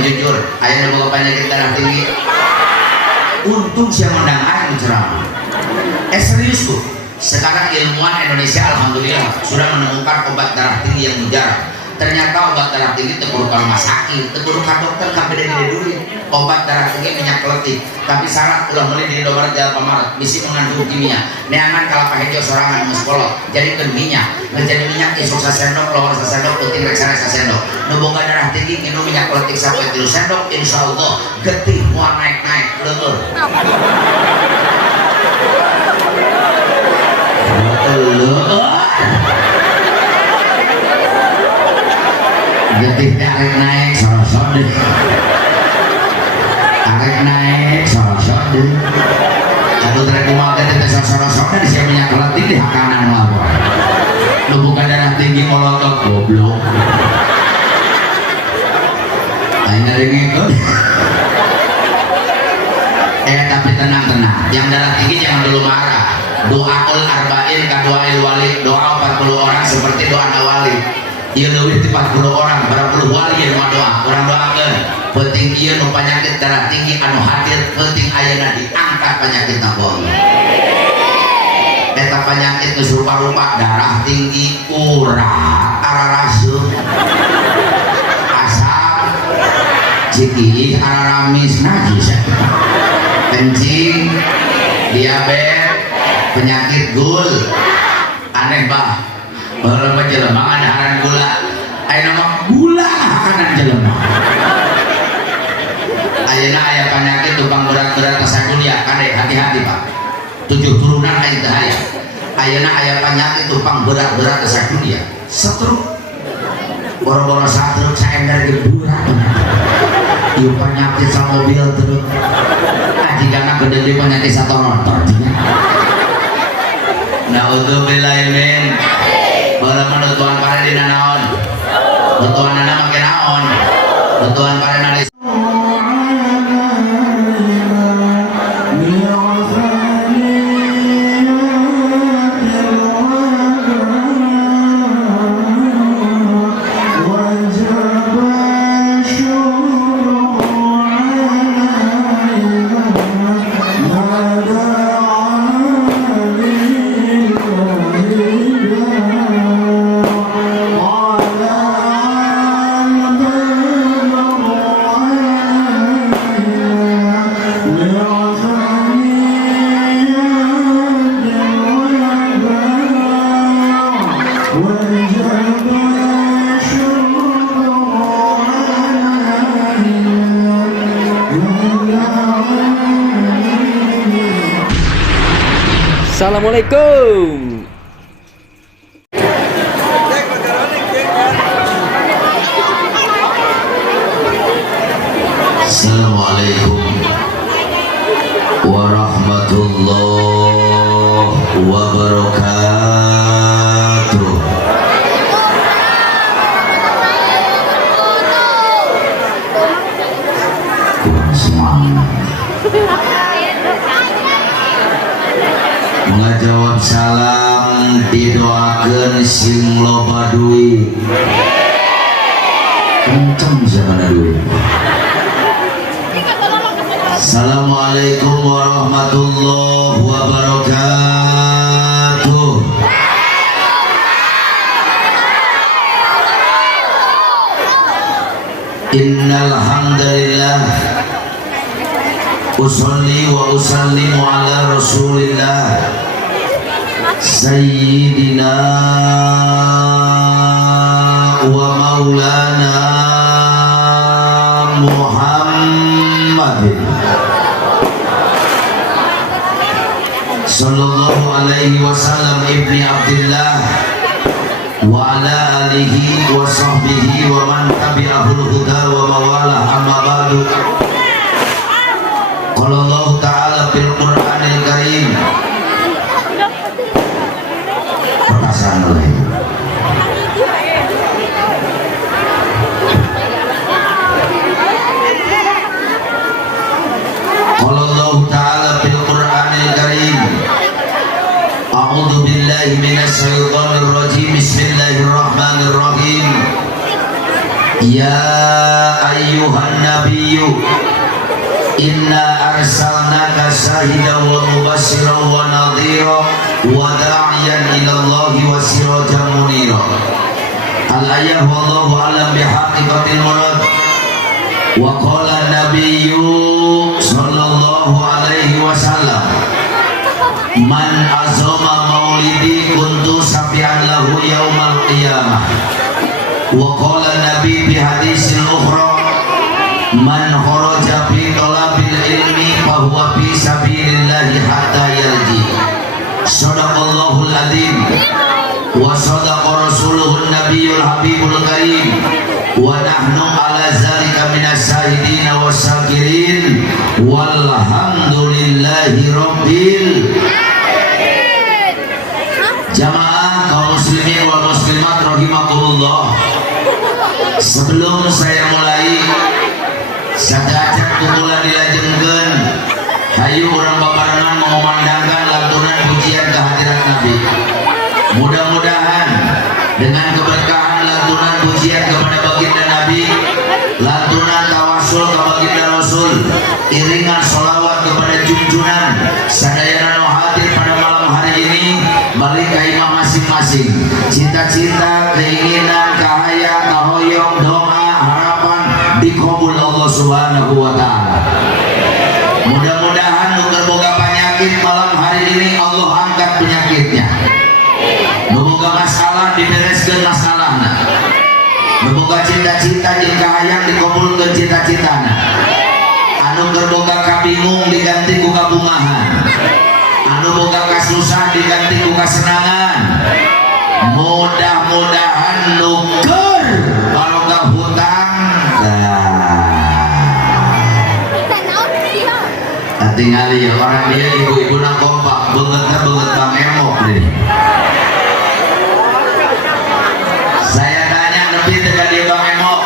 jujur ayah mau penyakit darah tinggi. Untung saya mendang ayah menceramah. Serius tuh. Sekarang ilmuwan Indonesia alhamdulillah sudah menemukan obat darah tinggi yang mujarab. Ternyata obat darah tinggi tegurukan rumah sakit, tegurukan dokter kan beda-beda dulu. Obat darah tinggi minyak keleti, tapi syarat ulah beli di nomor jalan pemaret, misi mengandung kimia. Neangan kalau pakai jauh sorangan muspolot, jadi ke minyak, menjadi minyak isuk sasendok, lawar sasendok, putih reksana sasendok. Nuboga darah tinggi minum minyak keleti sampai 3 sendok, insya Allah getih mual naik-naik leueur. Getih arek naik sorosot deh, arek naik sorosot deh. Satu trek uang getih sorosot deh siap minyak keleti di kanan lapor. Lu bukan darah tinggi molotov goblok. Aing dari ngikut. Tapi tenang, yang darah tinggi jangan dulu marah. Doaul arba'in kaduail walid, doa 40 orang seperti doa nawali. Ia lebih 40 orang, berapa puluh wali yang mau doa, orang doakan. Penting ia mau penyakit darah tinggi anu hadir, penting ayeuna diangkat penyakit nabong. Eta penyakit itu rupa-rupa darah tinggi, urat, ararasum, asam, cikih, araramis, najis, kencing, diabetes, penyakit gul, aneh bah. Baru jelema ada haran gula, ayo nama gula kanan jelema. Ayeuna aya penyakit tukang berat-berat kesakulia, kadek hati-hati pak. 7 turunan aing teh aya. Ayeuna aya penyakit tukang berat-berat kesakulia, stroke. Boro-boro stroke saender ge burak. Ieu penyakit sa mobil terus. Ajigana gede penyakit satu motor. Naudzubillah min. Bala menurut Tuhan pada dina naon? Tuhan nana make naon? Tuhan pada nana Assalamualaikum. Assalamualaikum warahmatullahi wabarakatuh. Kurang semangat. Ngajawab salam didoakeun sing loba duit. Kenceng sabana duit. Assalamualaikum warahmatullahi wabarakatuh. Innal hamdalillah usolli wa usallimu ala rasulillah sayyidina wa maulana Muhammadin sallallahu alaihi wasallam ibni Abdillah wa ala alihi wa sahbihi wa man tabi'ahul huda wa mawalah amma ba'du. Qala Allah ta'ala fil Qur'anil Karim. Perasaan mulai. Qala Allah ta'ala fil Qur'anil Karim. A'udzu billahi minasy syaithanir rajim. Bismillahirrahmanirrahim. Ya ayyuhan nabiyyu inna arsalnaka syahidan wa mubasysyiran wa nadhira wa da'iyan ila Allahi wa sirajan munira. Al-ayah wallahu a'lam bihaqiqatil murad. Wa qala nabiyyu sallallahu alaihi wasallam man azama maulidi kuntu safian lahu yaumal qiyamah. Wa qala nabi bi hadisil ukhra man kharaja fi talabil ilmi fa huwa fi sabilillahi hatta yarji. Shadaqallahul adzim wa sadaqa rasuluhun nabiyul habibul karim wa nahnu ala zalika minas syahidin wasyakirin walhamdulillahi rabbil jamaah kaum muslimin wal muslimat rahimakumullah. Sebelum saya mulai sadajat kumpulan dilajengkeun hayu urang babarengan mengumandangkan lantunan pujian kehadirat Nabi. Mudah-mudahan dengan keberkahan lantunan pujian kepada baginda Nabi, lantunan tawasul ke baginda Rasul, iringan sholawat kepada junjunan sadayana nu hadir pada malam hari ini, balik ke imam masing-masing. Cita-cita, keinginan, kahaya, kahoyong, doa, harapan dikabul Allah Subhanahu wa taala. Mudah-mudahan nu boga penyakit malam hari ini Allah angkat penyakitnya. Boga masalah dibereskeun masalahna. Boga cita-cita jeung kahayang dikabulkeun cita-citana. Anu keur boga kabingung diganti ku kabungahan. Anu boga kasusah diganti ku kasenangan. Mudah-mudahan nu keur baloga hutang tinggali ya orang dia ibu-ibu na kompak banget Bang Emok nih. Saya tanya nepi teka dia Bang Emok.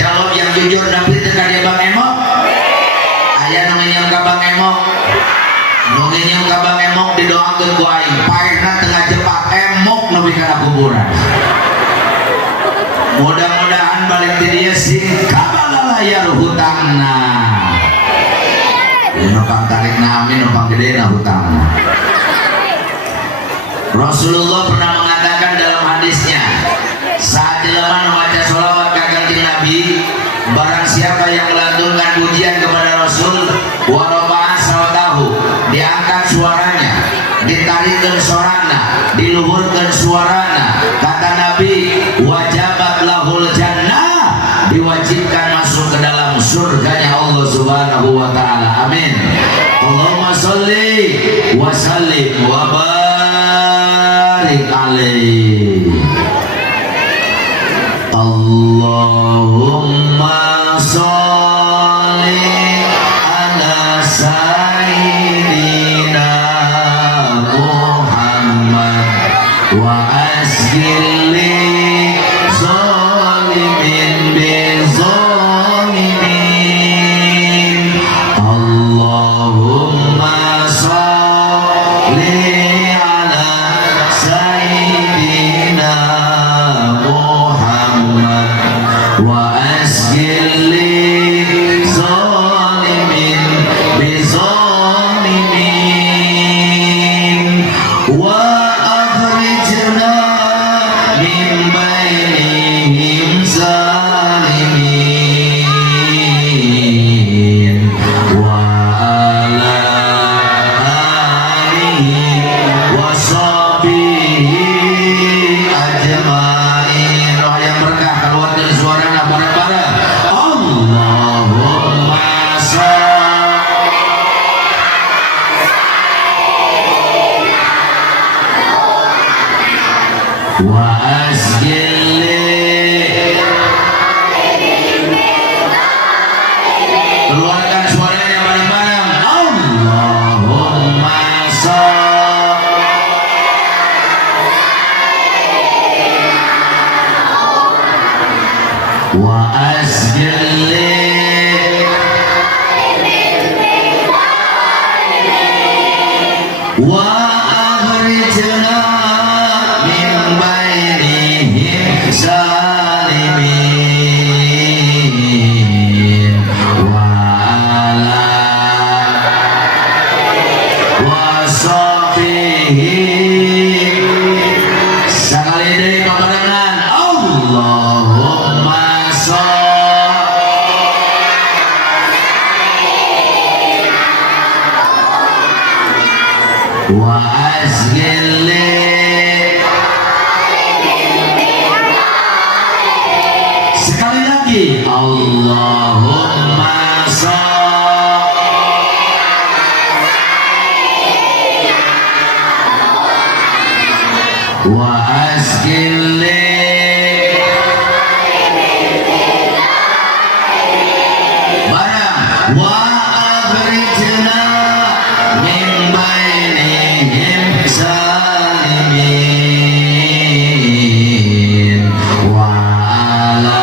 Jawab yang jujur, nepi teka dia Bang Emok. Aya nu nginyem ka Bang Emok. Nu nginyem ka Bang Emok didoakeun ku aing. Paehna tengah jepak emok nepi kana kuburan. Mudah-mudahan balik ti dieu sing kabalalayar hutangna. Numpang tarik nami, numpang gede na hutang. Rasulullah pernah mengatakan dalam hadisnya, saat jelema membaca sholawat ka kanjeng Nabi, barang siapa yang melantunkan pujian kepada Rasul, wa rafa'a sawtahu, diangkat suaranya, ditarikeun sorana, diluhurkeun suarana, kata Nabi, wajabat lahul jannah, diwajibkan masuk ke dalam surganya Allah Subhanahu wa taala. Amin. Allahumma sholli wa sallim wa barik alaihi. Allahumma sholli ala sayyidina Muhammad wa asgili zalimin bizalimin. Allahumma sholli ala sayyidina Muhammad wa asgili zalimin bizalimin wa akhrijna min bainihim zalimin wa ala alihi wa sahbihi ajmain. Roh yang berkah keluar dari suaranya bareng-bareng. Allah Allahumma wa askilli barang wa akhrijna min bainihim salimin wa ala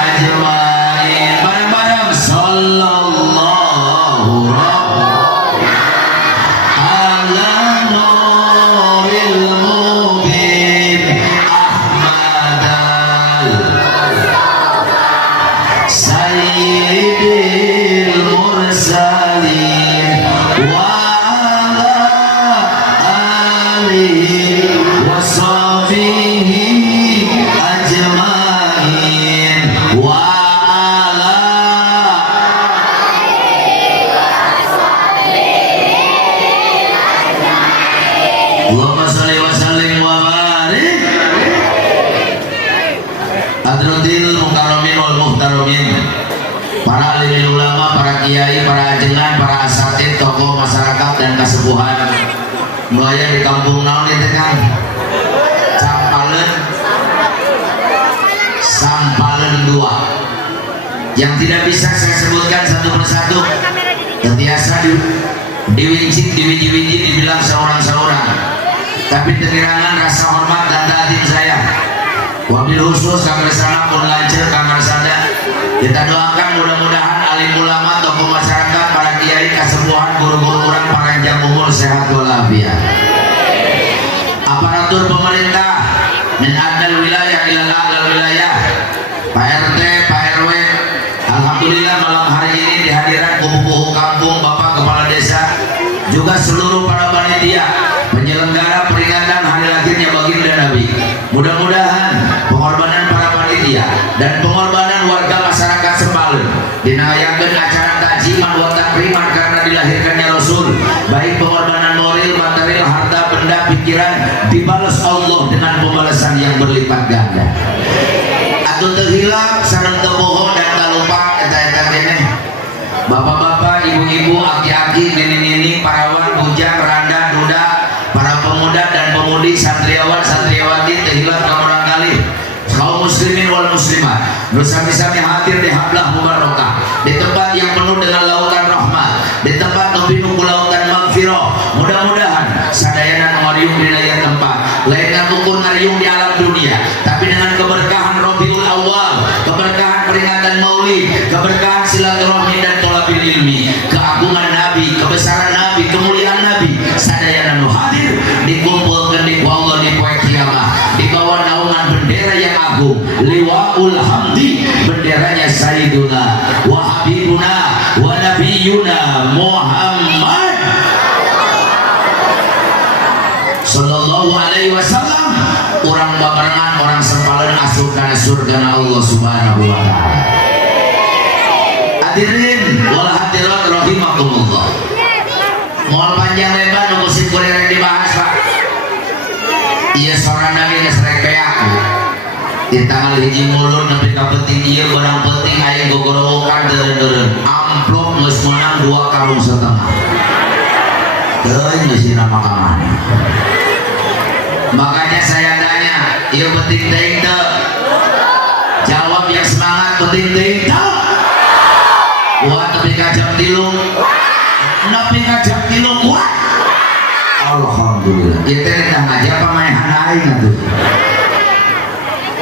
ajmain barang-barang sallallahu Allahumma sholli wa sallim wa barik Adrodil mukarramin wal muhtaramin, para alim ulama, para kiai, para ajengan, para asatid, tokoh masyarakat dan kasepuhan mulai di kampung naon itu kan Sampalen 2 yang tidak bisa saya sebutkan satu persatu, biasa diwincit, dibilang seorang-seorang, tapi terkirangan rasa hormat dan ta'zim saya. Wabil khusus kamar sana pun lancar kamar sada. Kita doakan mudah-mudahan alim ulama, tokoh masyarakat, para kiai, kasepuhan, guru-guru orang panjang umur, sehat walafiat. Aparatur pemerintah min adal wilayah ila al wilayah, Pak RT, Pak RW, alhamdulillah malam hari ini di hadirat kubu-kubu kampung, Bapak Kepala Desa, juga seluruh para panitia penyelenggara peringatan hari lahirnya baginda Nabi. Mudah-mudahan pengorbanan para panitia dan pengorbanan warga masyarakat Sampalen dinayakan acara takjiman wa takriman karena dilahirkannya Rasul, baik pengorbanan moral, material, harta, benda, pikiran, dibalas Allah dengan pembalasan yang berlipat ganda. Atau terhilang sareng teboho dan talupa eta-eta kene. Bapak-bapak, ibu-ibu, aki-aki, nini-nini, parawan, bujang, randa, duda, para pemuda dan pemudi, santriawan, santriawati, terhilang orang kali, kaum muslimin wal muslimat, bersami-sami hadir di hablah mubarakah, di tempat yang penuh dengan lautan rahmat, di tempat penuh lautan maghfirah. Mudah-mudahan sadayana ngariung di layar tempat, lainnya ukur ngariung di alam dunia, tapi dengan keberkahan Rabiul Awal, keberkahan peringatan Maulid, keberkahan silaturahmi dan thalabil ilmi, keagungan Nabi, kebesaran Nabi, kemuliaan Nabi, sadayana nu hadir dikumpulkan di Allah di poe kiamat di bawah naungan bendera yang agung, liwaul hamdi, benderanya Sayyiduna wa Habibuna wa Nabiyuna Muhammad sallallahu alaihi wasallam. Orang babarengan, orang Sampalen asup kana surga Allah subhanahu wa ta'ala. Hadirin wal hadirat rahimakumullah. Moal panjang lebar nu musim kuliah dibahas Pak. Iya seorang Nabi geus rek aku. Di tanggal hiji mulun nepi ka penting ieu barang penting aya gogorowokan deureun-deureun. Amplop geus menang 2,5 karung. Teuing geus dina makamana. Makanya saya tanya, ieu penting teuing teu? Jawab yang semangat, penting teuing teu? Wah tapi ka jam 3. Nepi ka jam 3 kuat. Alhamdulillah. Ieu teh tah ngajar pamaehan aing atuh.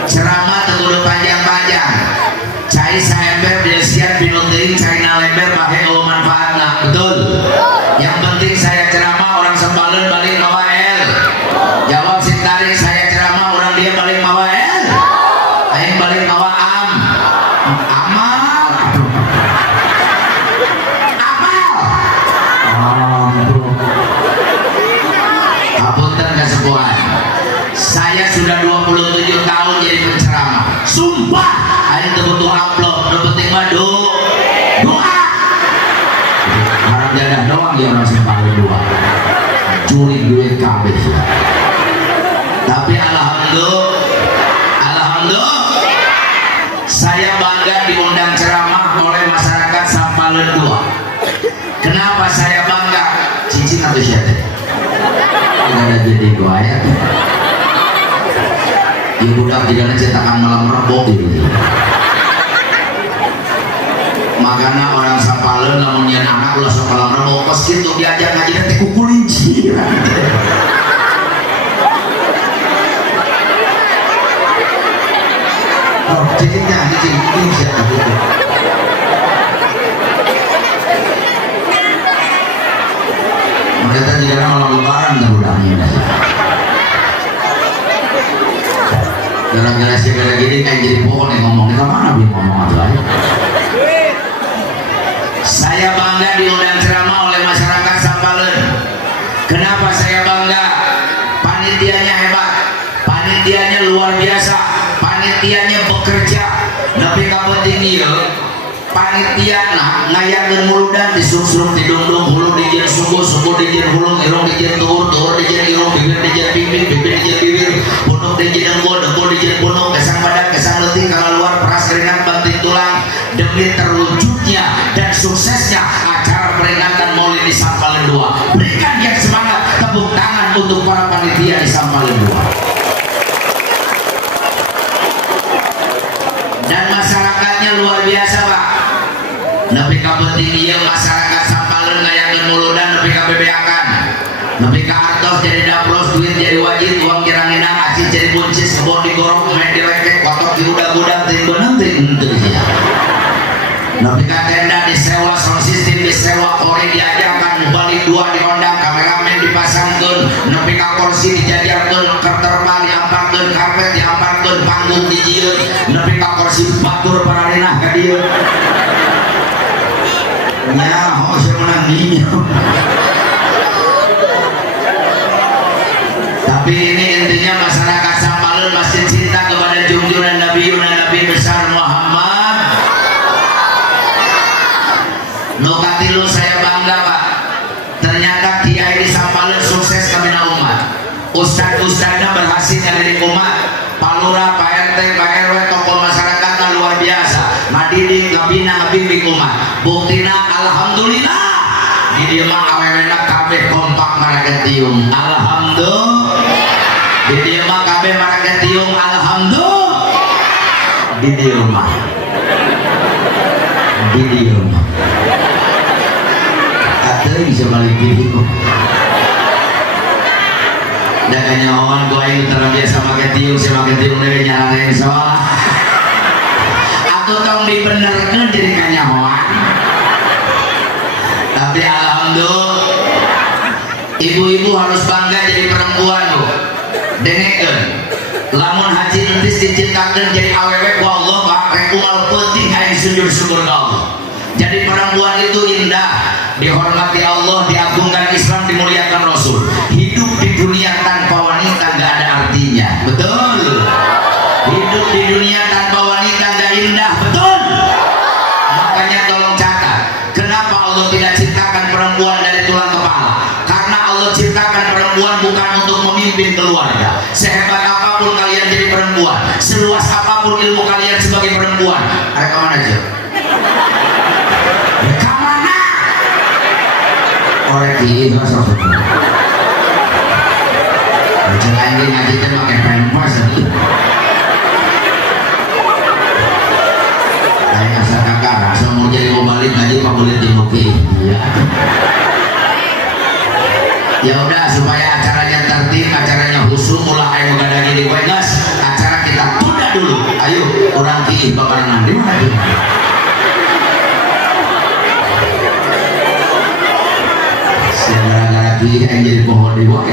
Ceramah teu kudu panjang-panjang. Cai saember desian pinu teuing caina lember bae eueuh manfaatna. Betul. Yang penting saya ceramah orang Sampalen balik mawael. Jawab si tarik saya ceramah orang dia balik mawael. Aing balik mawaam. Amal. Apunten kasepuhan, saya sudah 27 tahun jadi penceramah. Sumpah, aing teu butuh amplop, nu penting mah doa. Harap jadah doang ya orang Sampalen 2. Curi duit kabeh. Tapi Alhamdulillah. Saya bangga diundang ceramah oleh masyarakat Sampalen 2. Kenapa saya bangga? Cincin atau siapa? Tidak ada jadi gua ya. Ibu budak tidak cetakan malam rebok gitu. Makanya orang Sampalen lamun nyen anak ulah sok malam rebok pas kitu diajak ngaji teh kukulinci. Oh, cincin ini siapa gitu. Mereka tidak malam lebaran dan budaknya. Gara-gara segala gini kayak jadi pohon yang ngomong kita mana belum ngomong aja. Saya bangga diundang ceramah oleh masyarakat Sampalen. Kenapa saya bangga? Panitianya hebat, panitianya luar biasa, panitianya bekerja. Tapi kapenting ieu panitiana ngayakeun muludan disungsrung didungdung hulu dijieun suku dijieun hulung irung dijieun tuhur dijieun irung bibir dijieun bibir dijieun bibir punuk dijieun dengkul dijieun punuk kesang badan kesang leutik kalaluar peras keringat banting tulang demi terwujudnya dan suksesnya acara peringatan Maulid di Sampalen 2. Berikan yang semangat, tepuk tangan untuk para panitia di Sampalen 2. Dan masyarakatnya luar biasa Pak. Nepi ka penting ieu masyarakat Sampalen ngayakeun muludan nepi ka bebeakan. Nepi ka artos jadi dapros duit jadi wajib uang kirangina aci jadi buncis kebon digorok main direket kotok diudag-udag teuing beunang teuing henteu sia. Nepi ka tenda disewa sound system disewa kori diajakan balik 2 diondang kameramen dipasangkeun nepi ka kursi dijajarkeun kerterma diampakeun karpet diampakeun panggung dijieun nepi ka kursi batur pararenah ka dieu. Nyaho saya menang ninyo. Tapi ini intinya masyarakat Sampalen masih cinta kepada junjungan Nabi besar Muhammad. Nukatilu saya bangga Pak. Ternyata kiai di Sampalen sukses kabina umat. Ustad-ustadnya berhasil ngadidik umat. Pak Lurah, Pak RT, Pak RW, tokoh masyarakat luar biasa. Ngadidik, ngabina, ngabimbing umat. Buktina alhamdulillah. Di dieu mah awewena kabeh kompak maragetium. Alhamdulillah. Di dieu mah kabeh maragetium. Alhamdulillah. Di dieu mah. Di dieu mah. Atuh bisa balik di dieu. Dan kanyawan gua yang terbiasa make tiung dari nyalain soal. Aku tong dibenerkeun jadi kanyawan. Tapi alhamdulillah ibu-ibu harus bangga jadi perempuan Bu. Dengekeun. Lamun haji entis diciptakeun jadi awewe ku Allah Pak, rek unggal peuting hayang sujud syukur ka Allah. Jadi perempuan itu indah, dihormati Allah, diagungkan Islam, dimuliakan Rasul. Hidup di dunia tanpa wanita nggak ada artinya, betul. Hidup di dunia tanpa wanita nggak indah, betul. Makanya tolong catat, kenapa Allah tidak ciptakan perempuan dari tulang kepala? Karena Allah ciptakan perempuan bukan untuk memimpin keluarga. Sehebat apapun kalian jadi perempuan, seluas apapun ilmu kalian sebagai perempuan, ada kemana aja? Kemana? Korek ini nggak usah. Jangan lagi ngaji teh pakai pempers tadi. Kayak asal kakak rasa mau jadi mau balik ngaji pak boleh dimuki. Iya. Ya udah supaya acaranya tertib, acaranya khusyuk, ulah ayo mengadang ini wegas. Acara kita tunda dulu. Ayo orang kieu babarengan di mana? Gara-gara kieu yang jadi pohon di bawah.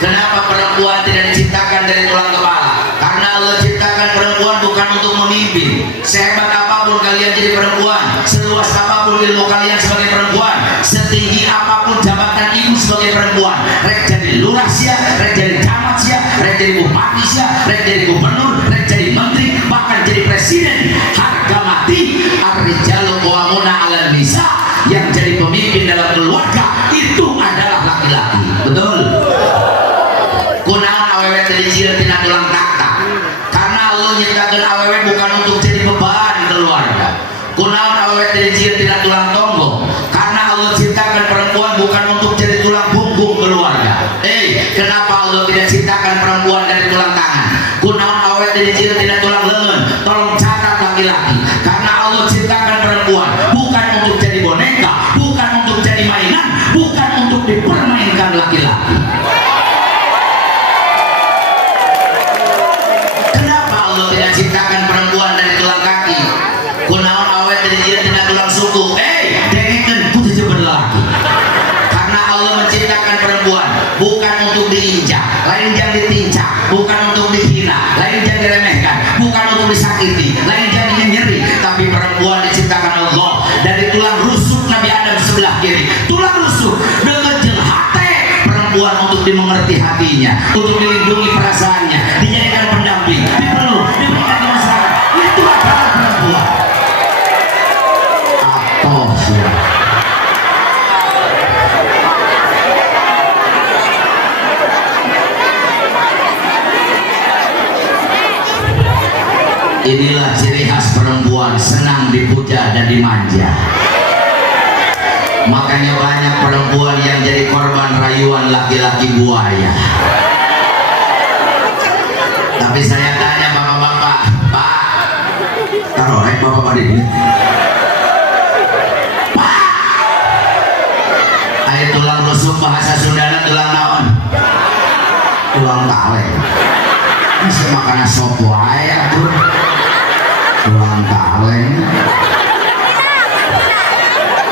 Kenapa perempuan tidak diciptakan dari tulang kepala? Karena Allah ciptakan perempuan bukan untuk memimpin. Sehebat apapun kalian jadi perempuan, seluas apapun ilmu kalian sebagai perempuan, setinggi apapun jabatan ibu sebagai perempuan, rek jadi lurah sia, rek jadi camat sia, rek jadi bupati sia, rek jadi gubernur, rek jadi menteri, bahkan jadi presiden. Harga mati ar-rijalu qawwamuna 'alan nisa. Yang jadi pemimpin dalam keluarga itu adalah laki-laki. Betul? kenapa Allah tidak ciptakan perempuan dari tulang tangan? Kunaon awet dari jilid tidak tulang lengan? Tolong catat laki-laki, karena Allah ciptakan perempuan bukan untuk jadi boneka, bukan untuk jadi mainan, bukan untuk dipermainkan laki-laki. Kenapa Allah tidak ciptakan perempuan dari tulang kaki? Kunaon awet dari jilid tidak tulang suku? Dengekeun kudu jeuh laki. Karena Allah menciptakan perempuan bukan untuk diinjak, lain jangan ditincak, bukan untuk dihina, lain jangan diremehkan, bukan untuk disakiti, lain jangan dinyeri, tapi perempuan diciptakan Allah dari tulang rusuk Nabi Adam sebelah kiri, tulang rusuk dengan jeung hate perempuan untuk dimengerti hatinya, untuk dilindungi perasaannya, dijadikan pendamping, dipeluk, diberikan masalah. Itu adalah perempuan. Atau siapa? Inilah ciri khas perempuan, senang dipuja dan dimanja. Makanya banyak perempuan yang jadi korban rayuan laki-laki buaya. Tapi saya tanya bapak-bapak, Pak, tarorek bapak-bapak ini, Pak, ayo tulang rusuk bahasa Sundana tulang naon? Tulang tale. Masih makan sop wae atuh. Tulang kaleng.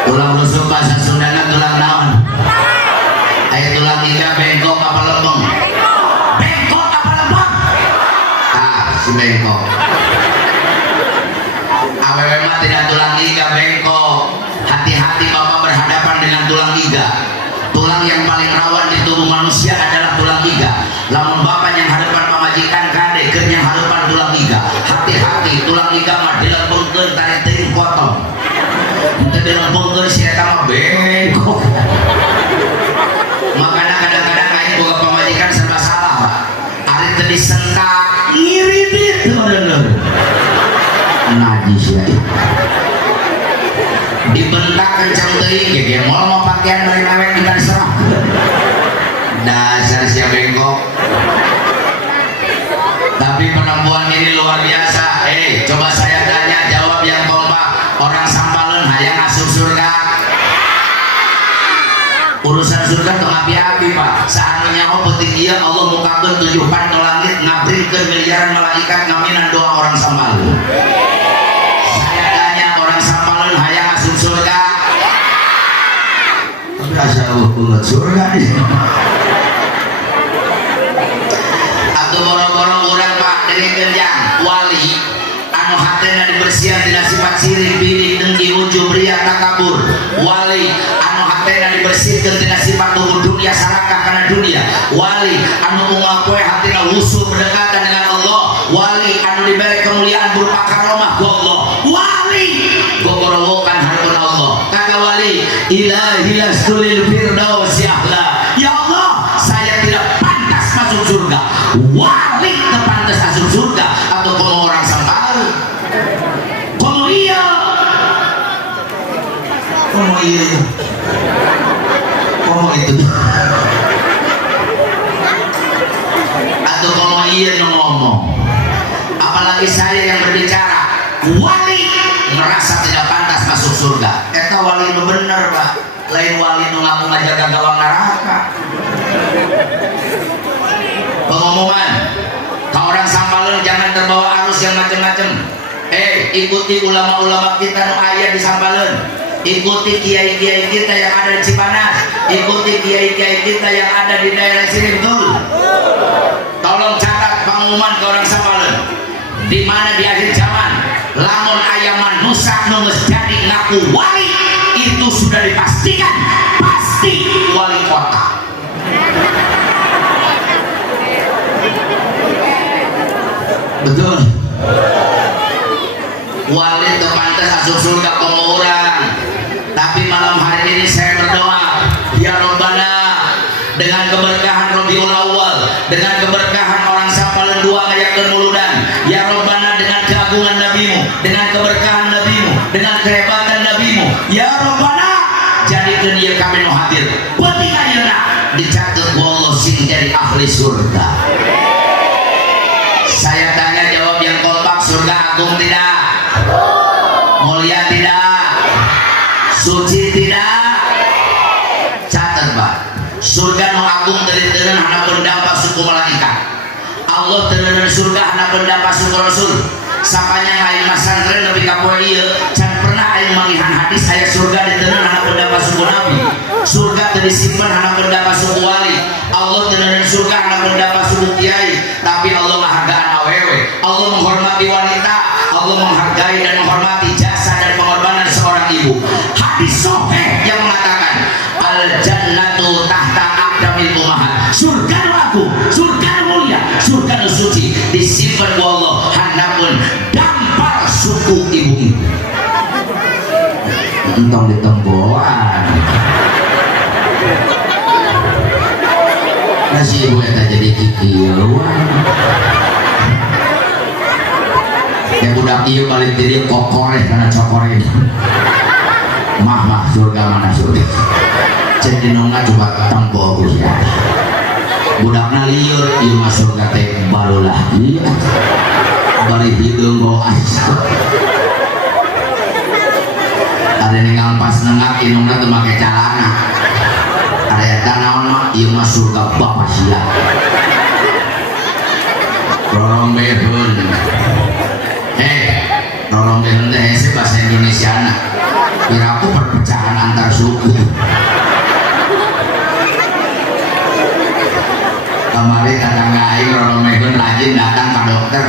Tulang rusuk bahasa Sundana tulang naon? Ayo tulang iga bengkok apa lempeng? Bengkok apa lempeng? Si bengkok. Awewe mah tidak tulang iga bengkok. Hati-hati bapak berhadapan dengan tulang iga. Tulang yang paling rawan di tubuh manusia adalah tulang iga. Lamun bapak yang hadapan pamajikan kade keur yang hadapan tulang iga. Hati-hati, tulang iga mah dilempengkeun tari teuing potong. Henteu dilempengkeun si eta mah bengkok. Makanya kadang-kadang aing boga pamajikan serba salah, Pak. Ari teu disentak, ngirit itu bener. Najis ya. Dibentak kencang teuing ge mau pakaian mewek kita diserah. Dasar siapa bengkok. Tapi perempuan ini luar biasa. Coba saya tanya, jawab yang kompak. Orang Sampalen hayang asup surga. Urusan surga tuh api-api, Pak. Saat nyawa penting dia Allah mukakeun 7 pan ke langit, ngabrikeun miliaran malaikat ngaminan doa orang Sampalen. Saya tanya, orang Sampalen hayang asup surga. Tapi asal ulet surga nih. Atau boro-boro orang Pak dari genjang wali anu hatena dibersihan tina sifat sirik bidik dengki ujub ria takabur. Wali anu hatena dibersihkeun tina sifat luhur dunia sarakah kana dunia. Wali anu ngapoe hatina wusul berdekatan dengan Allah. Wali anu diberi kemuliaan berupa karomah ku Allah. Wali gogorowokan hareupeun Allah. Kata wali ilahi lastul firdaus ya'la. Ya Allah, saya tidak pantas masuk surga. Wali terpantas masuk surga atau kalau orang Sampalen? Kalau iya, kalau itu, atau kalau iya ngomong. Apalagi saya yang berbicara, wali merasa tidak pantas masuk surga. Eta wali itu bener, Pak. Lain wali nu ngaku ngajaga gawang neraka. Pengumuman, ke orang Sampalen jangan terbawa arus yang macam-macam. Ikuti ulama-ulama kita nu aya di Sampalen. Ikuti kiai-kiai kita yang ada di Cipanas. Ikuti kiai-kiai kita yang ada di daerah sini, betul. Tolong catat pengumuman ke orang Sampalen. Di mana di akhir zaman, lamun aya manusia nu geus jadi ngaku wali, itu sudah dipastikan pasti wali kota. Betul. Wali terpantas masuk surga komo orang. Tapi malam hari ini saya berdoa, ya Rabbana, dengan keberkahan Rabiul Awal, dengan keberkahan orang Sampalen 2 ngayakeun muludan, ya Rabbana, dengan keagungan Nabimu, dengan keberkahan Nabimu, dengan kehebatan Nabimu, ya Rabbana, jadikeun ieu kami nu hadir. Penting ayeuna dicakeut ku Allah sing jadi ahli surga? Saya tanya jawab yang kompak, surga agung tidak? Mulia tidak? Suci tidak? Catat Pak, surga nu agung dari teureun hana pendapat suku malaikat. Allah teureun surga hana pendapat suku rasul. Sapanya lain masantren lebih kapoe ieu can pernah aing mangihan hadis aya surga di teureun hana pendapat suku nabi. Surga teu disimpen hana pendapat suku wali. Allah teureun surga hana pendapat suku kiai, tapi Allah menghargaan awewe. Allah menghormati wanita, Allah menghargai dan menghormati jasa dan pengorbanan seorang ibu. Hadis sahih yang mengatakan al jannatu tahta aqdamil ummahat. Surga nu agung, surga nu mulia, surga nu suci disimpan ku Allah handapun dampar suku ibu-ibu. Entong ditemboan. Nasi ibu eta jadi kikieuan. Ya budak ieu balik diri kokoreh kana cokoreh. Mah surga mana surga. Cek dinongna coba tempo usia. Budakna lieur ieu mah surga teh barulah ieu. Bari hideung go asa. Ada ningali pas nengak inungna teu make calana. Ada eta naon mah ieu mah surga bapak sia. Rorombeheun. Rorombeheun teh hese bahasa Indonesiana. Kiraku perpecahan antar suku. Kemarin tetangga aing rorombeheun lajin datang ke dokter.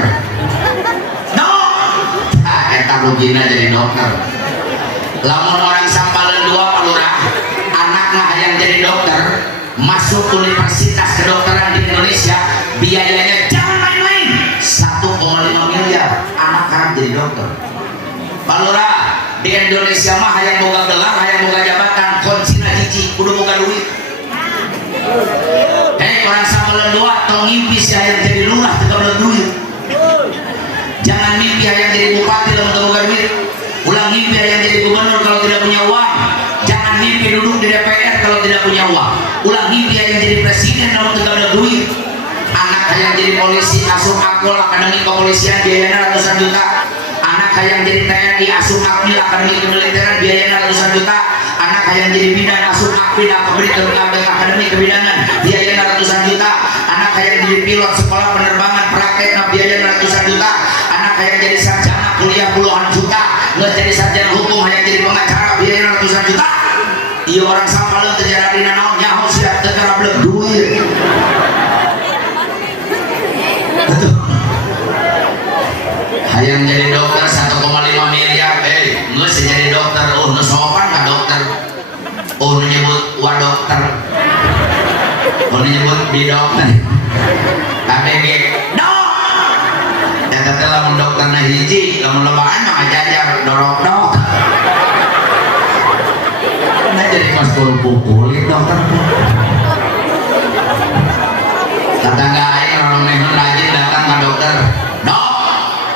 Eta rugina jadi dokter. Lamun orang sampaleun dua palurah, anaknya yang jadi dokter, masuk universitas kedokteran di Indonesia, biayanya jangan main-main, 1,5 miliar. Anak kan jadi dokter. Palurah di Indonesia mah hayang boga gelar, hayang boga jabatan, kuncina hiji, kudu boga duit. Orang sampaleun dua, tong ngimpi si hayang jadi lurah teu boga duit. Jangan mimpi hayang jadi bupati lamun teu boga duit. Ulang mimpi yang jadi gubernur kalau tidak punya uang. Jangan mimpi duduk di DPR kalau tidak punya uang. Ulang mimpi yang jadi presiden kalau tidak ada duit. Anak yang jadi polisi asup akol akademi kepolisian biayanya ratusan juta. Anak yang jadi TNI asup akmil akademi kemiliteran biayanya ratusan juta. Anak yang jadi bidan asup akmil akademi kebidanan biayanya ratusan juta. Anak yang jadi pilot sekolah penerbangan praktek biayanya ratusan juta. Anak yang jadi sarjana kuliah puluhan juta. Nggak jadi sarjana hukum hanya jadi pengacara biaya ratusan juta. Iya orang sampaleun teu jara dina naon nyaho siap teu karablek duit. Hayang jadi dokter 1,5 miliar, geus jadi dokter, nu sopan ka dokter. Nu nyebut wa dokter. Nu nyebut bidok teh. KDG. Eta teh lamun dokterna hiji, lamun lobaan mah ngajajar dorok-dorok. Nah jadi pas kerupuk kulit dokter. Tetangga aing roromehun rajin datang ke dokter. Dok,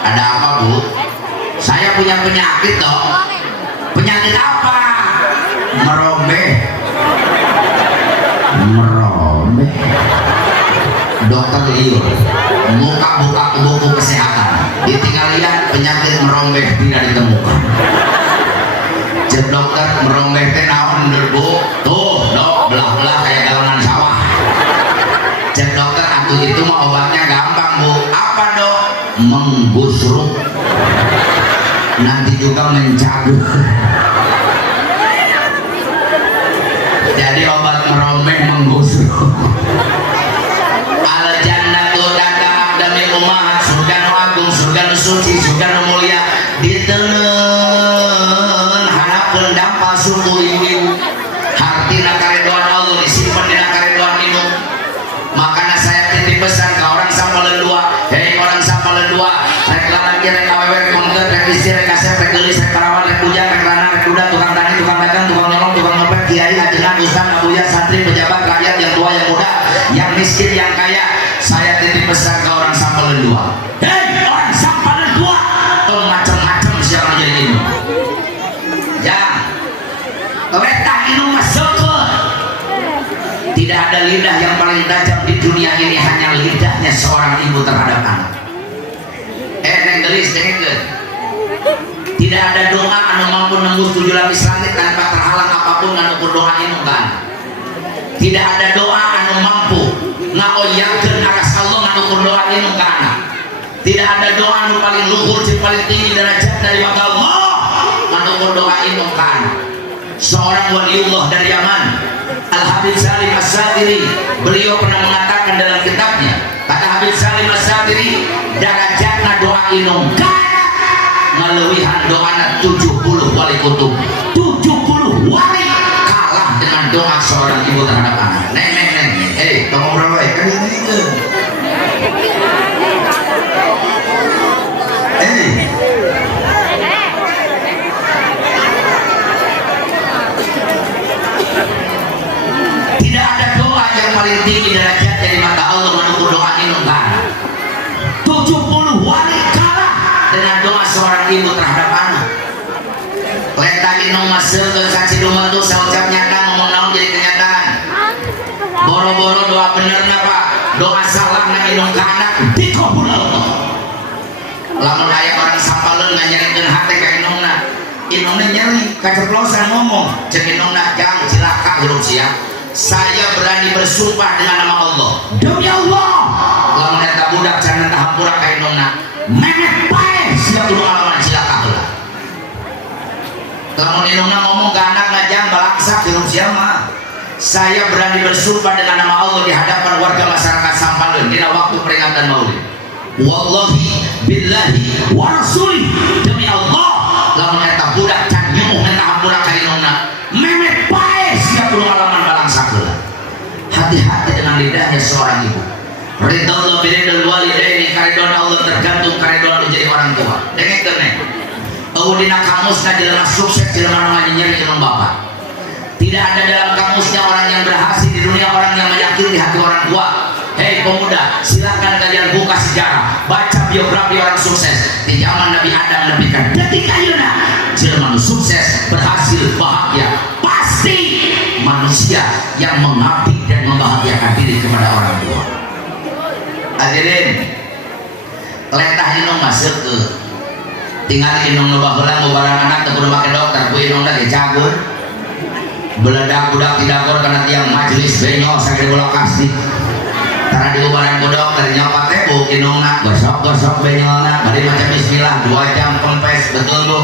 ada apa Bu? Saya punya penyakit dok. Penyakit apa? Merombe. Merombe. Dokter liur. Buka-buka ke buku kesehatan, ditinggal lihat penyakit merombeh tidak ditemukan. Cek dokter merombeh teh naon Bu? Tuh dok, belah-belah kayak dalaman sawah. Cek dokter atuh itu mah obatnya gampang Bu. Apa dok? Menggusruk. Nanti juga mencagur. Jadi obat merombeh menggusruk. Al jannatu umat, surga nu agung, surga nu suci, surga nu mulia diteuneun harapeun dampal suku ibu-ibu. Hartina karedoan Allah disimpan dina karedoan ibu. Makanya saya titip pesan ke orang sampaleun dua. Hei orang sampaleun dua, rek lalaki rek awewe rek mangkeun rek istri rek kasep rek geulis rek karawan rek bujang rek lana rek duda tukang tani tukang dagang tukang nyolong tukang nyopet kiai ajengan ustaz abuya santri pejabat rakyat yang tua yang muda yang miskin yang kaya. Saya titip pesan ke orang sampaleun dua. Hei orang sampaleun dua, tong macam-macam siapa jadi ini. Ya, wetak ini mah seukeut. Tidak ada lidah yang paling tajam ibu terhadap anak. Neng gelis dengekeun. Tidak ada doa anu mampu nembus 7 lapis langit tanpa terhalang apapun anu berdoain ka anak. Tidak ada doa anu mampu ngaoyakeun aras Allah anu berdoain ka anak. Tidak ada doa anu paling luhur jeung paling tinggi derajat dari maka Allah anu berdoain ka anak. Seorang waliullah dari Yaman, Al-Habib Salim As-Satiri, beliau pernah mengatakan dalam kitabnya, kata Habib Salim As-Satiri, darajatna doa inung ngalewihan doana 70 wali kutub. 70 wali kalah dengan doa seorang ibu terhadap anak. Neng tolong berapa ya? Kan ini itu tidak ada doa yang paling tinggi derajat dari mata Allah menurut doa inung kan 70 wali kalah dengan doa seorang ibu terhadap anak. Leta inung masuk ke kaci rumah tuh saucap nyata ngomong naon jadi kenyataan. Boro-boro doa benernya pak, doa salah na inung ke anak dikabul Allah. Lamun aya orang sapaleun nganyarikeun hate ka inungna, inungna nyeri kaceplosan ngomong, ceuk inungna jang cilaka hirup sia. Saya berani bersumpah dengan nama Allah. Demi Allah, lamun eta budak jangan tahampura ka inungna, memet bae sia kudu alaman cilaka heula. Lamun inungna ngomong ke anak ngajang balaksak hirup sia mah. Saya berani bersumpah dengan nama Allah di hadapan warga masyarakat Sampaleun dina waktu peringatan Maulid. Wallahi billahi wa rasuli, demi Allah lamun eta budak can nyuh minta hampura ka inungna memet bae sia kudu alaman balangsak heula. Hati-hati dengan lidahnya seorang ibu. Ridallahu biridal walidaini, karidon Allah tergantung karidon jadi orang tua. Dengekeun nih. Eueuh dina kamusna jelema sukses jelema nu nyeri jeung bapak. Tidak ada dalam kamusnya orang yang berhasil di dunia orang yang menyakiti hati orang tua. Hei pemuda, silakan kalian buka sejarah, baca biografi orang sukses di zaman Nabi Adam Nabi kan. Detik ayeuna, jelema sukses, berhasil, bahagia, pasti manusia yang mengabdi dan membahagiakan diri kepada orang tua. Hadirin, letah inung masuk ke tinggal inung nu baheula ngubarang anak teu kudu make dokter, ku inung teh cagur. Beledak budak tidak kor karena tiang majelis benyol sakit bola kasih karena diubaran budak dari nyopat teh bu kinungna gosok benyolna bari macam bismillah 2 jam kempes betul bu.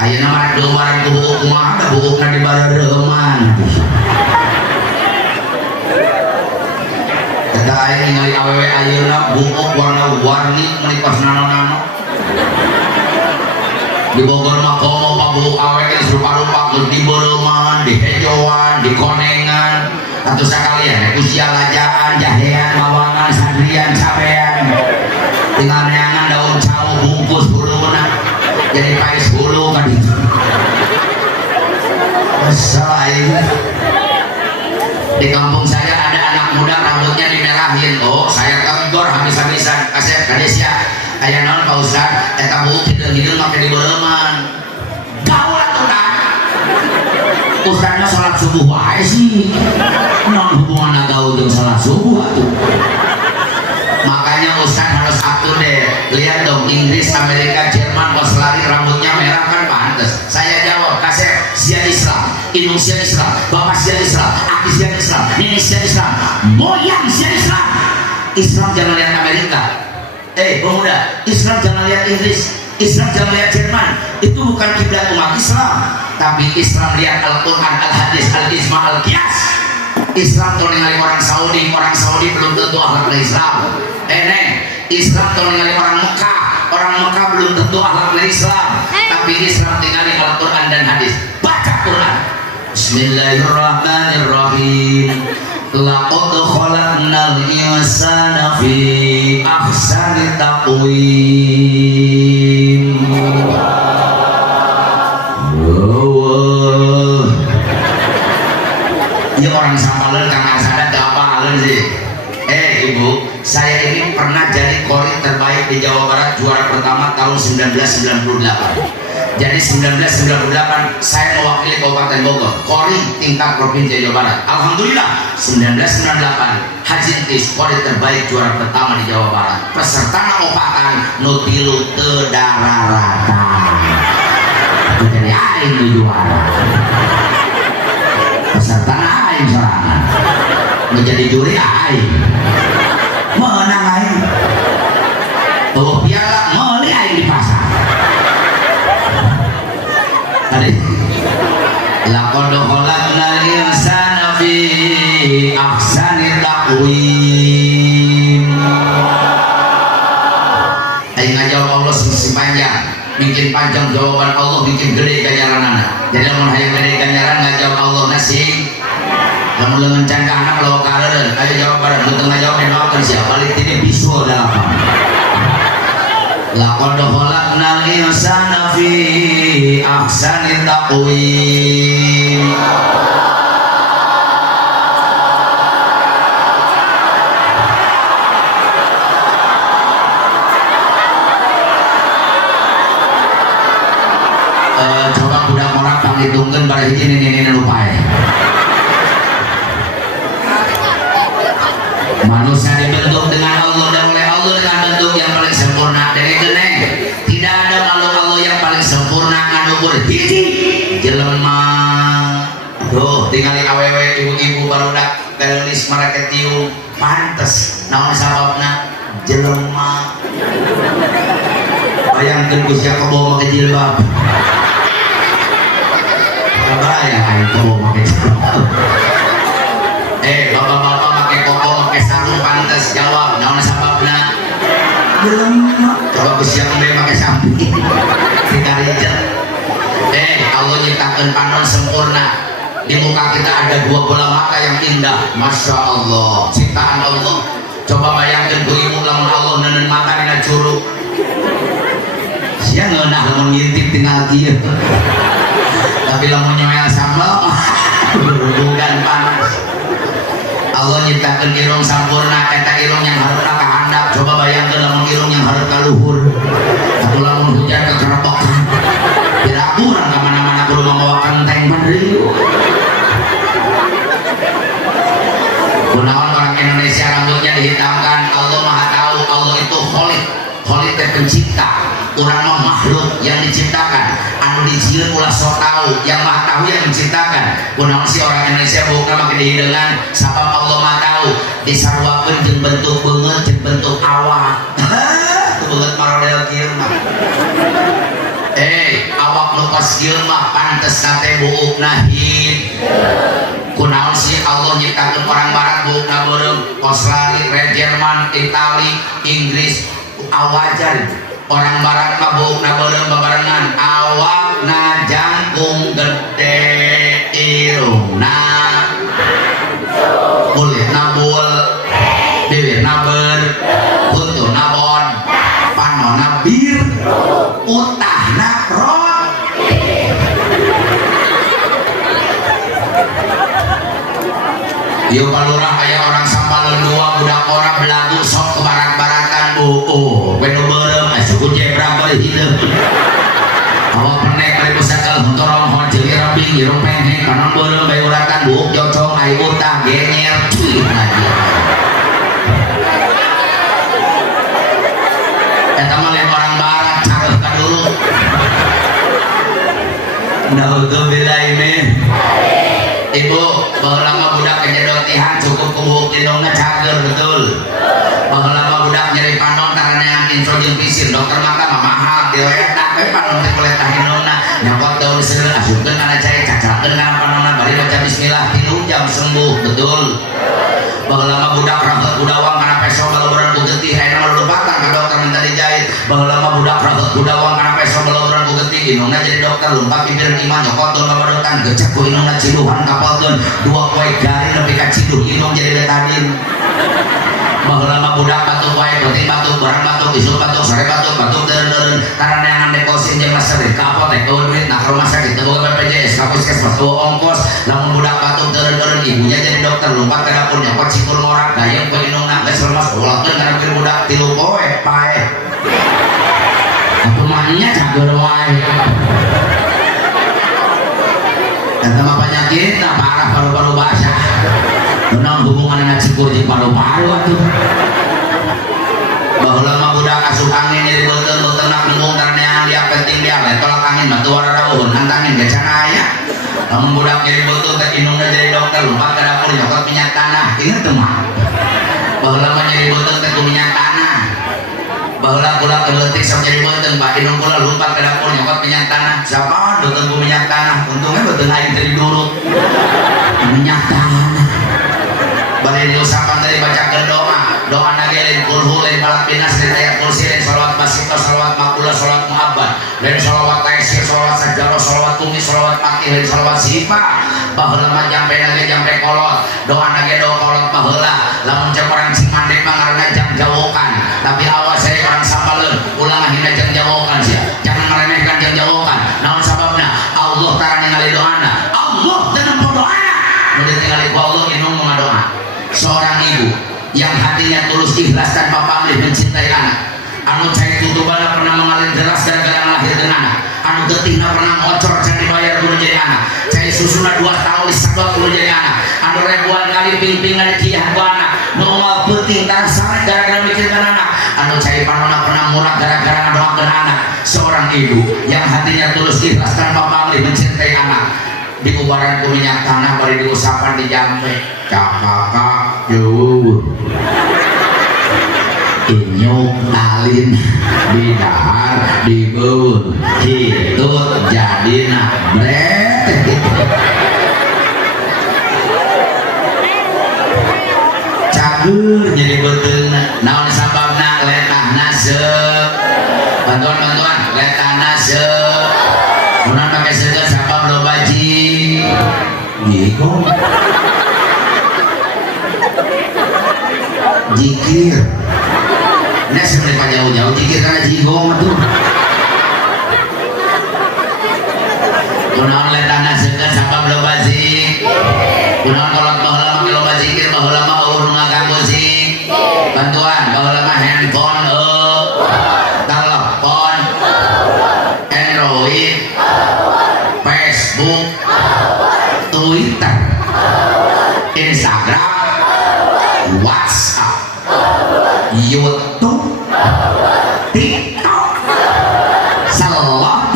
Ayeuna mah diubaran ku buku kumaha da bukuna di baradeuman eta aya ningali awewe ayeuna buku warna-warni meuni kos nano-nano di Bogor mah komo pak buku awet yang serupa-rupa di Boreuman, di Hejoan, di Konengan atau sekalian usia lajaan, jahean, mawangan, sandrian, sabean tinggal neangan daun cawu bungkus buruna jadi pais bulu kan itu masalah ini. Di kampung saya ada anak muda rambutnya dimerahin, oh saya tegur habis-habisan kasih kadesia aya naon Pak Ustaz eta buuk hideung-hideung make di Boreuman gaul atuh dah Ustazna salat subuh wae sih naon hubunganna gaul jeung salat subuh atuh. Makanya Ustaz harus up to date, lihat dong Inggris, Amerika, Jerman, Australia rambutnya merah kan pantes. Saya jawab kasih sia Islam, indung sia Islam, bapak sia Islam, aki sia Islam, nenek sia Islam, moyang sia Islam. Islam jangan lihat Amerika. Pemuda, Islam jangan lihat Inggris, Islam jangan lihat Jerman. Itu bukan kiblat umat Islam, tapi Islam lihat Al-Quran, Al-Hadis, Al-Ijma, Al-Qiyas. Islam tuh ningali orang Saudi belum tentu akhlak Islam. Islam tuh ningali orang Mekah belum tentu akhlak Islam. Tapi Islam ningali Al-Quran dan hadis. Baca Quran. Bismillahirrahmanirrahim. Laqad khalaqnal insana fi ahsani taqwim. Ya orang Sampaleun Kang Asada teu apaleun sih. Ibu, saya ini pernah jadi kori terbaik di Jawa Barat, juara pertama tahun 1998. Jadi 1998 saya mewakili Kabupaten Bogor, kori tingkat provinsi Jawa Barat. Alhamdulillah 1998 Haji Sintis kode terbaik juara pertama di Jawa Barat. Peserta opatan nutilu tedararata. Jadi aing di juara. Peserta aing sorangan. Menjadi juri aing. Menang aing. Tuh piala meuli aing di pasar. Tadi laqad khalaqnal insana fi ahsani taqwim. Aing ngajawab Allah sing panjang, bikin panjang jawaban Allah, bikin gede ganjaranana. Jadi lamun hayang gede ganjaran ngajawab Allah nasi. Lamun leungeun can ka anak lo kareun, ayo jawab bareng, teu ngajawab doakeun sia balik tini bisul dalapan. Laqad khalaqnal insana fi ahsani taqwim. Coba budak orang panghitungkeun bari hiji nini lupae. Manusia dibentuk dengan Allah dan oleh Allah dengan bentuk yang paling sempurna. Dengekeun tidak ada makhluk Allah yang paling sempurna anu hiji jelema. Tuh tinggali awewe ibu-ibu barudak gelis mereka tiung pantes naon sababna jelema. Bayangkeun usia kebo make jilbab. Kabaraya aing kebo make jilbab. Bapak-bapak make koko make sarung pantes jawab naon sababna jelema. Coba usia kebe make samping dikarijet. Allah nyiptakeun panon sempurna. Di muka kita ada dua bola mata yang indah, masya Allah, ciptaan Allah. Coba bayangkan berimu lamun Allah nenen mata dina curug. Sia ngeunah lamun ngintip tinggal kieu. Tapi lamun nyoel sambal, berhubungan panas. Allah nyiptakeun irung sampurna, eta irung yang hareup kahandap. Coba bayangkan lamun irung yang hareup ka luhur. Atau lamun hujan kekerebek. Tidak kurang ke mana-mana kudu membawa kenteng mandriu. Kunaon orang Indonesia rambutnya dihitamkan. Allah Maha Tahu, Allah itu Khaliq. Khaliq teh pencipta. Urang mah makhluk yang diciptakan. Anu dijieun ulah sok tahu, yang Maha Tahu yang menciptakan. Kunaon si orang Indonesia buka make dihideungan sabab Allah Maha Tahu. Disarwakeun jeung bentuk beungeut jeung bentuk awak. Teu beungeut marodel kieu mah. Awak lepas mah pantes nate buuk nahid. Kunaon sih Allah nyiptakeun orang barat buuk na beureum, Australia, Jerman, Itali, Inggris, awajan. Orang barat mah buuk na beureum babarengan, awak na jangkung gede, irungna kulitna bul, bibirna beur, buntutna bon, panonna bir, utahna rot. Yuk palurah aya orang sampal dua budak orang belagu sok ke barat-baratan benu beureum suku jebra bari hideung. Awak penek bari pusakeun huntorong hon jeung ireping irung pengheng kanon beureum bae urakan buuk jocong ai utah genyer cuy lagi. Eta mah lain orang barat cakep ka dulu. Naudzubillah ini. Ibu, baheula mah budak kejedotihan cukup kubuuk hidungna cager betul. Baheula mah budak nyeri panon taranean info jeung pisir, dokter mah mah mahal diretak we panon teh kulit tah hidungna. Nyokot daun seueur asupkeun kana cai cacakeun kana panonna bari baca bismillah 3 jam sembuh betul. Baheula mah budak raheut budawang kana peso baleureun ku getih ayeuna mah lupatan ka dokter minta dijahit. Baheula mah budak raheut budawang kana peso baleureun ku getih inungna jadi dokter lumpat bibir imah nyokot daun babadotan gecek ku inungna ciluhan kapalkeun 2 poe garing nepi ka ciduh inung jadi betadin. Baheula mah budak batuk wae penting batuk barang batuk isuk batuk sare batuk deureun taraneangan deposit jeung laser ka apotek bawa duit nak rumah sakit teu boga BPJS ka puskesmas teu ongkos lamun budak batuk deureun ibunya jadi dokter lumpat ka dapur nyokot cikur ngorak dayeuh ku inungna geus lemas ulahkeun kana keur budak 3 poe pae. Atuh mah nya cager wae. Eta mah penyakit parah paru-paru basah. menang hubungan dengan cikur di paru-paru atuh bahwa mah budak asup angin jadi betul-betul nak bingung karena dia penting dia tolak angin batu warna uhun antangin gak aya namun budak jadi betul tak inungnya jadi dokter lupa ke dapur nyokot minyak tanah inget tuh mah bahwa mah jadi betul tak minyak tanah bahwa pula keletik sama jadi betul pak inung pula lupa ke dapur nyokot minyak tanah siapa betul minyak tanah untungnya betul air dari dulu minyak tanah balik diusahakan dari baca ke doa nagelain kulhu lain balak binas lain ayat kursi lain salawat basito salawat makula salawat muhabbat lain salawat taisir salawat sajaro salawat tumi salawat pakih lain salawat sifa bahula mah jampe nage jampe kolot doa nage doa kolot bahula lamun cek orang sing mandek mangarna jam jawokan tapi awas saya orang sambaleun ulang hina jam jawokan sia jangan meremehkan jam jawokan naon sababna Allah tara ningali doana Allah jangan berdoa nu ditingali ku Allah inung mengadoa seorang ibu yang hatinya tulus ikhlas tanpa pamrih mencintai anak anu cai tutubana pernah mengalir deras gara-gara melahirkan anak anu getina pernah ngocor can dibayar kudu jadi anak cai susuna 2 tahun disabak kudu jadi anak anu ribuan kali ping-pingan dikiyah ku anak nongol penting tarsare gara-gara mikirkan anak anu cai panona pernah murah gara-gara ngadoakeun anak seorang ibu yang hatinya tulus ikhlas tanpa pamrih mencintai anak diubaran ku minyak tanah bari diusapan di jambe cakaka jauh inyuk alin bidahar dibun hitut jadina bret cagur jadi betul naon sababna letahna seuk bantuan letahna seuk munang pake seuk sabab lo baji gitu jikir ini sebenarnya jauh-jauh jikir karena jigong itu kunaon letana segan sabab loba zik kunaon kolot baheula mah loba zikir baheula mah urang ngaganggu zik bantuan baheula mah handphone telepon Android Facebook Twitter Instagram WhatsApp YouTube TikTok salawat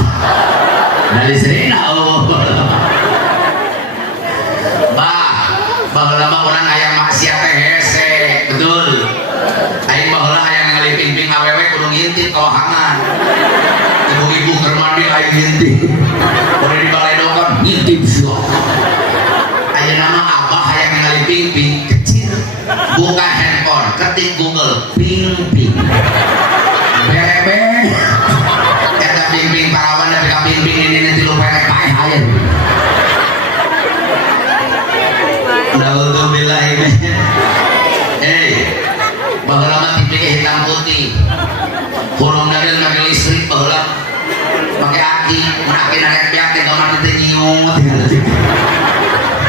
dari Serena bahwa orang ayam maksiat hese betul aing bahwa ayam ngaliping-ping awewe kudu ngintip kawahangan ibu-ibu kermandi aing ngintip boleh dibaledokan ngintip sih aya nama abah ayam ngaliping-ping buka handphone, ketik Google, ping-ping bebe kata ping-ping parawan tapi kak ping-ping ini nanti lupa yang paeh air Alhamdulillah bahwa lama tipik hitam putih kurung dari pakai listrik bahwa pakai aki menakin anak piakin kamar itu nyiut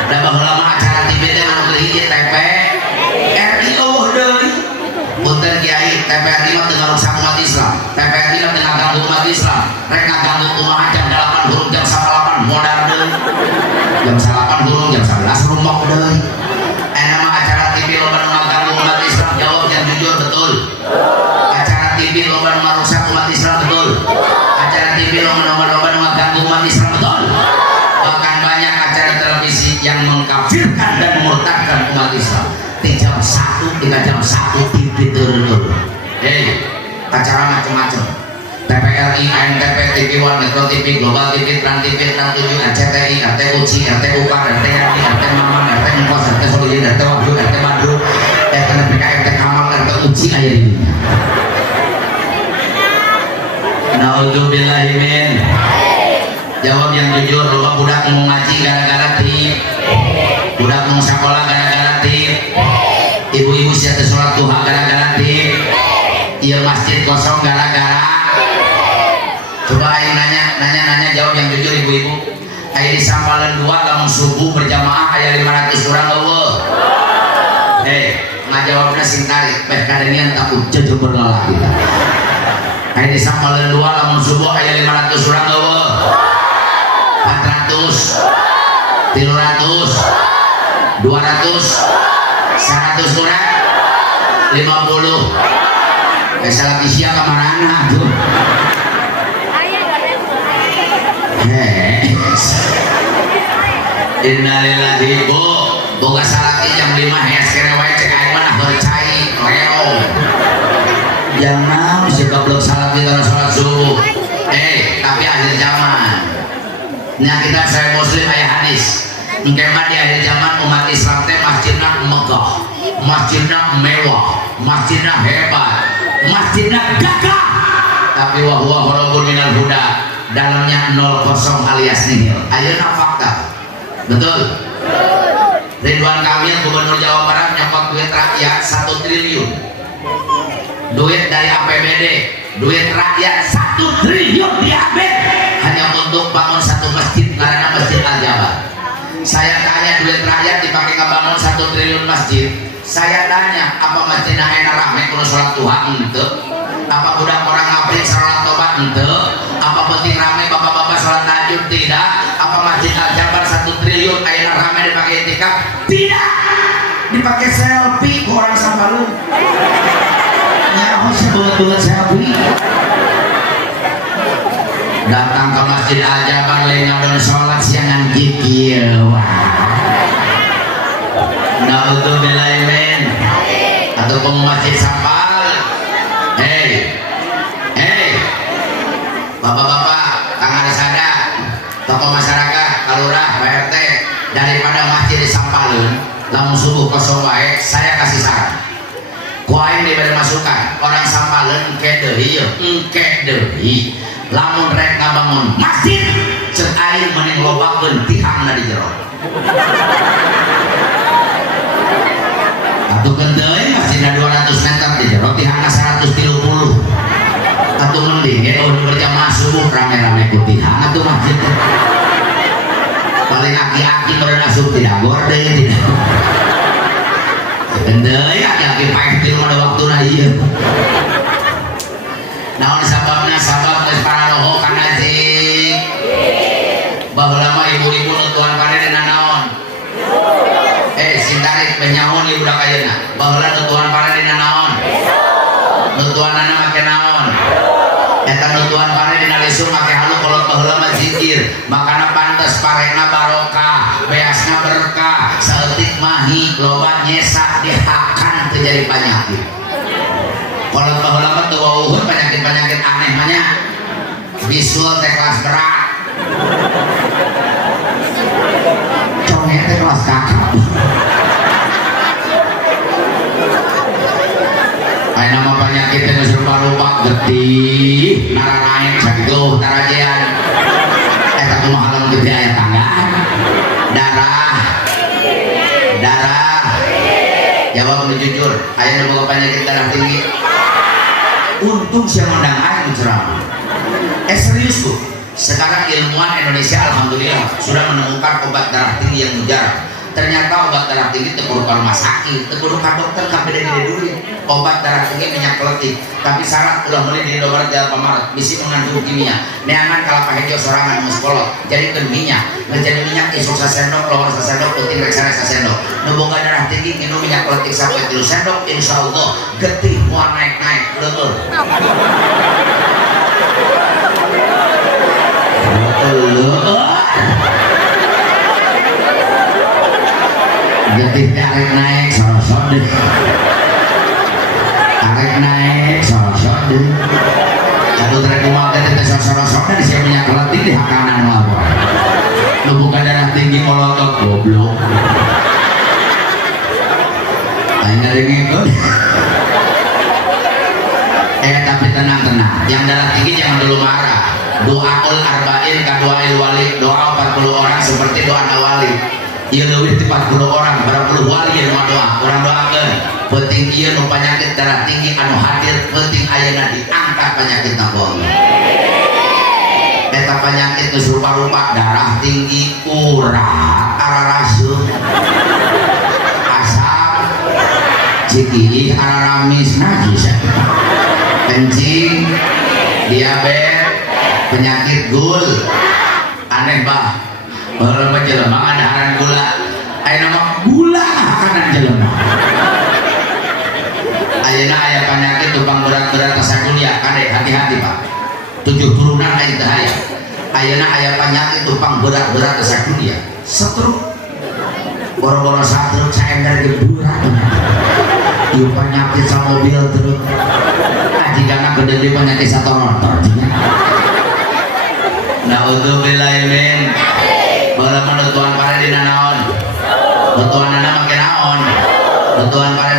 dan bahwa lama acara TV dengan berhijit TP punten kiai TPRI mah tengah rusak umat Islam TPRI mah tengah ganggu umat Islam mereka ganggu umat jam 8 huruf jam 8 modal deh jam 8 huruf jam 11 rumpok deh nama acara TV loba nu ganggu umat Islam jawab yang jujur betul acara TV loba nu rusak umat Islam betul acara TV loba nu ganggu umat Islam betul bahkan banyak acara televisi yang mengkafirkan dan memurtadkan umat Islam di jam 1 hingga jam 1 TV turun acara macam-macam TPRI, ANTP, TV One, Metro TV, Global TV, Trans TV, Trans 7, RCTI, RTUC, RTUK, RTRI, RT Maman, RT Ngkos, RT Solidin, RT Wahyu, RT Madru, RT NPK, RT Kamal, RT Uci aja di dunia Naudzubillahimin jawab yang jujur lupa budak mau ngaji gara-gara TV budak mau sekolah gara-gara TV ibu-ibu siap sholat duha gara-gara TV iya masjid kosong gara-gara coba ayo nanya jawab yang jujur ibu-ibu ayo di sampalan 2 kamu subuh berjamaah ayo 500 orang Allah ngajawabnya sing tarik kadang takut jujur berlelaki ayo di sampalan 2 kamu subuh ayo 500 orang Allah 400 300 200 100 kurang 50 salah isia kamarana tuh innalillahi bu boga salaki jam 5 hes kere wae cek aing mah bercai leo jangan si goblok salaki karena sholat subuh tapi akhir zaman nah kita saya muslim ayah hadis mengkemah di akhir zaman umat Islam teh masjidna megah masjidna mewah masjidna hebat masjidna gagah tapi wahwa horobun minal huda dalamnya 0 alias nihil ayeuna fakta betul Ridwan Kamil Gubernur Jawa Barat nyokot duit rakyat 1 triliun duit dari APBD duit rakyat 1 triliun diambil hanya untuk bangun satu masjid karena Masjid Al-Jabar. Saya tanya duit rakyat dipakai ngebangun 1 triliun masjid, saya tanya apa masjidnya enak rame kudu sholat Tuhan ente apa budak orang ngabrik sholat tobat ente apa penting rame bapak-bapak sholat tahajud tidak apa Masjid Al-Jabar 1 triliun enak rame dipakai itikaf tidak dipakai selfie ke orang sambalun nyaho sebulat-bulat selfie datang ke Masjid Al-Jabar lengah dan sholat siangan kikil na'udzubillahimin atau ke Masjid Sampal bapak-bapak Kang Arisada tokoh masyarakat Kalurah Pak RT daripada masjid di Sampalun lamun subuh kosong wae saya kasih saran kuain diberi masukan orang Sampalun engke deui lamun rek ngabangun masjid cek air mending lobakeun tihangna di jero atukeun deui masjidna 200 meter di jero tihangna 130 atuh mending ya udah berjamaah subuh rame-rame ku tihang atuh masjid paling aki-aki meureun asup tidak gorde tidak deui aki-aki paeh di rumah waktuna ieu naon sababna sabab geus pararoho kana zik baheula mah ibu-ibu nutuhan kana dina naon sintarik benyaun ieu budak ayeuna baheula nutuhan kana dina naon nutuhanana make naon eta nutuhan pare dina lisung make halu kolot baheula mah zikir makana pantes parena barokah beasna berkah saeutik mahi loba nyesa dihakan teu jadi panyakit kolot baheula mah teu wauhun penyakit-penyakit aneh mah nya bisul teh kelas berat conge teh kelas kakap aya nama penyakit yang serupa-rupa getih naranaek sakitu tarajean eta kumaha lamun gede aya tanggaan darah jawab nu jujur aya nu boga penyakit darah tinggi untung sia mondang aing ceramah serius Bu sekarang ilmuwan Indonesia alhamdulillah sudah menemukan obat darah tinggi yang mujarab ternyata obat darah tinggi itu perlu rumah sakit itu perlu dokter kan beda-beda dulu obat darah tinggi minyak keleti tapi syarat ulah mulai di Indomaret di Alfamart bisi mengandung kimia neangan kalau pakai jauh sorangan muspolot jadi ke minyak menjadi minyak isuk sasendok lawar sasendok penting reksana sasendok nubungkan darah tinggi minum minyak keleti sampai 3 sendok insya Allah getih muat naik-naik leueuh getih tarik naik sorosot deh tarik naik sorosot deh aku tarik uang getih sorosot deh siapa minyak keleti di hak kanan lapor lu bukan darah tinggi molotot goblok ayo ngeri ngikut tapi tenang yang darah tinggi jangan dulu marah doaul arba'in kaduail wali doa 40 orang seperti doa nawali ieu leuwih ti 40 orang berapa puluh wali yang doa orang doakeun penting ieu nu penyakit darah tinggi anu hadir penting ayeuna diangkat penyakitna ku Allah eta penyakit geus rupa-rupa darah tinggi urat araraseuh asam cikih araramis najis kencing diabetes penyakit gul aneh bah baheula mah jelema ngadaharan gula aya nama gula kanan jelema ayeuna aya penyakit tukang berat-berat asa kuliah kade hati-hati Pak 7 turunan aya teh aya ayeuna aya penyakit tukang berat-berat asa kuliah stroke boro-boro stroke saender ge burak ieu penyakit sa mobil terus ajigana gede di penyakit satu motor naudzubillahimin bala menut Tuhan pare dina naon Tuhan make naon Tuhan pare